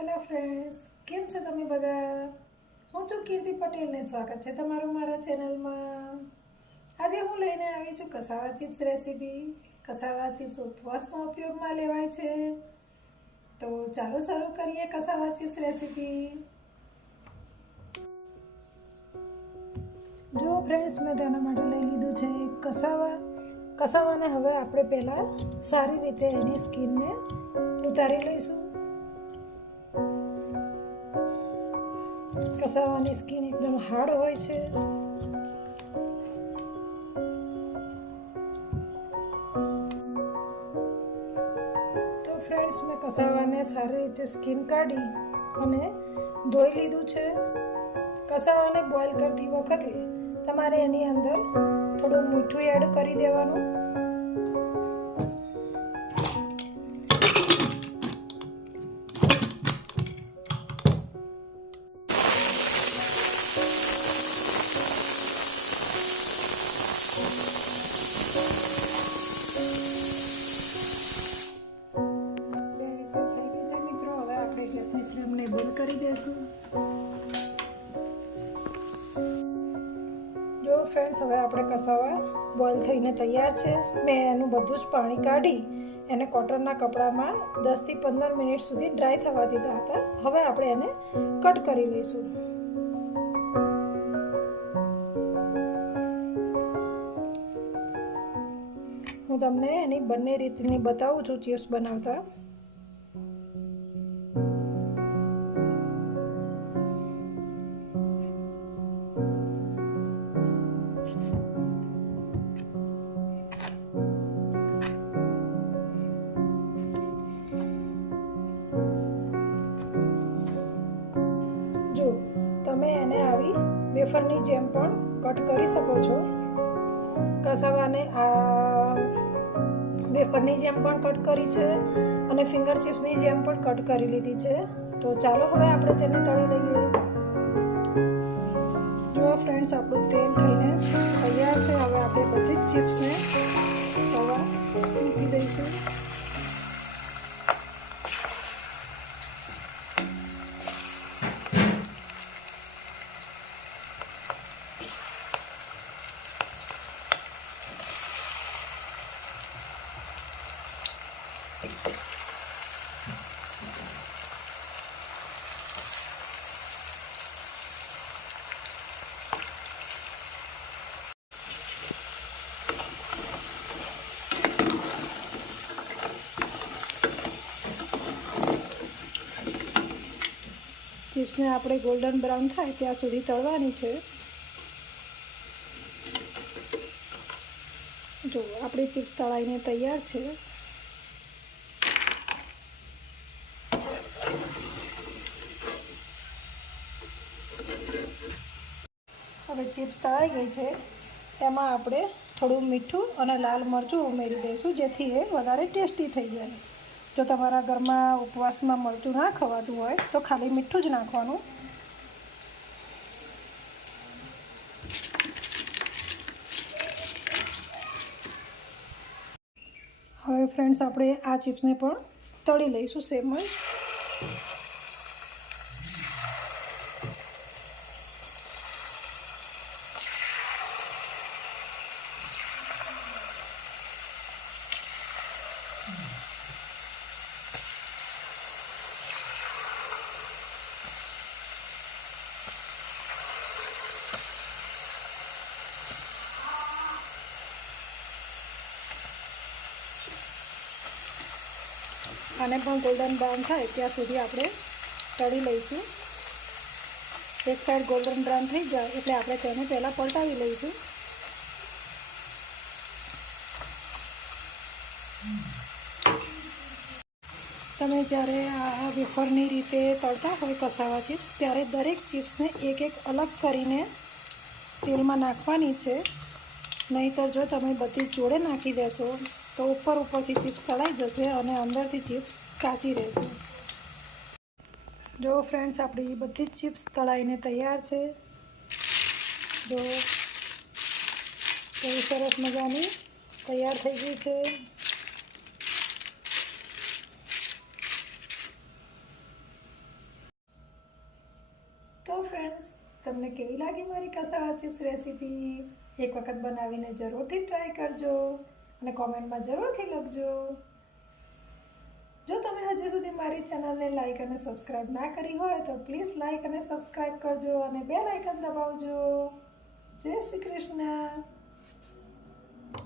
Hello friends, કેમ છો તમે બધા? હું છું કીર્તિ પટેલ ને સ્વાગત છે તમારું મારા ચેનલમાં. આજે હું લઈને આવી છું કસાવા ચિપ્સ રેસીપી. કસાવા ચિપ્સ ઉપવાસમાં ઉપયોગમાં લેવાય છે. તો ચાલો શરૂ કરીએ કસાવા ચિપ્સ રેસીપી. જો ફ્રેન્ડ્સ, મેં તેના માટે લઈ લીધું છે કસાવાને હવે આપણે પહેલાં સારી રીતે એની સ્કીનને ઉતારી લઈશું. કસાવાની સ્કીન એકદમ હાર્ડ હોય છે. તો ફ્રેન્ડ્સ, મેં કસાવાને સારી રીતે સ્કીન કાઢી અને ધોઈ લીધું છે. કસાવાને બોઇલ કરતી વખતે તમારે એની અંદર થોડું મીઠું એડ કરી દેવાનું. ગેસની ફ્લેમને બંધ કરી દેશું. જો ફ્રેન્ડ્સ, હવે આપણે કસાવા બોઇલ થઈને તૈયાર છે. મેં એનું બધું જ પાણી કાઢી એને કોટનના કપડામાં 10 થી 15 મિનિટ સુધી ડ્રાય થવા દીધા હતા. હવે આપણે એને કટ કરી લઈશું. હું તમને એની બંને રીતની બતાવું છું ચિપ્સ બનાવતા. જો તમે એને આવી વેફરની જેમ પણ કટ કરી શકો છો. કસાવાને આ વેફરની જેમ પણ કટ કરી છે અને ફિંગર ચિપ્સની જેમ પણ કટ કરી લીધી છે. તો ચાલો હવે આપણે તેને તળી લઈએ. જો ફ્રેન્ડ્સ, આપણું તેલ થઈને તૈયાર છે. હવે આપણે બધી જ ચિપ્સને તવા મૂકી દઈશું. ચિપ્સને આપણે ગોલ્ડન બ્રાઉન થાય ત્યાં સુધી તળવાની છે. જો આપણી ચિપ્સ તળાઈને તૈયાર છે. હવે ચિપ્સ તળાઈ ગઈ છે. એમાં આપણે થોડું મીઠું અને લાલ મરચું ઉમેરી દઈશું, જેથી એ વધારે ટેસ્ટી થઈ જાય. જો તમારા ઘરમાં ઉપવાસમાં મરચું ના ખવાતું હોય તો ખાલી મીઠું જ નાખવાનું. હવે ફ્રેન્ડ્સ, આપણે આ ચિપ્સને પણ તળી લઈશું સેમ જ. આને પણ ગોલ્ડન બ્રાઉન થાય ત્યાં સુધી આપણે તળી લઈશું. એક સાઈડ ગોલ્ડન બ્રાઉન થઈ જાય એટલે આપણે તેને પહેલાં પલટાવી લઈશું. તમે જ્યારે આ વેફરની રીતે તળતા હોય કસાવા ચિપ્સ, ત્યારે દરેક ચિપ્સને એક એક અલગ કરીને તેલમાં નાખવાની છે. નહીંતર જો તમે બધી જોડે નાખી દેશો તો ઉપરથી ચિપ્સ તળાઈ જશે અને અંદરથી ચિપ્સ કાચી રહેશે. જો ફ્રેન્ડ્સ, આપણી બધી જ ચિપ્સ તળાઈને તૈયાર છે. જો કેવી સરસ મજાની તૈયાર થઈ ગઈ છે. ફ્રેન્ડ્સ, તમને કેવી લાગી મારી કસાવા ચિપ્સ રેસીપી? એક વખત બનાવીને જરૂરથી ટ્રાય કરજો અને કોમેન્ટમાં જરૂરથી લખજો. જો તમે હજી સુધી મારી ચેનલને લાઈક અને સબસ્ક્રાઈબ ના કરી હોય તો પ્લીઝ લાઈક અને સબસ્ક્રાઈબ કરજો અને બેલ આઇકન દબાવજો. જય શ્રી કૃષ્ણ.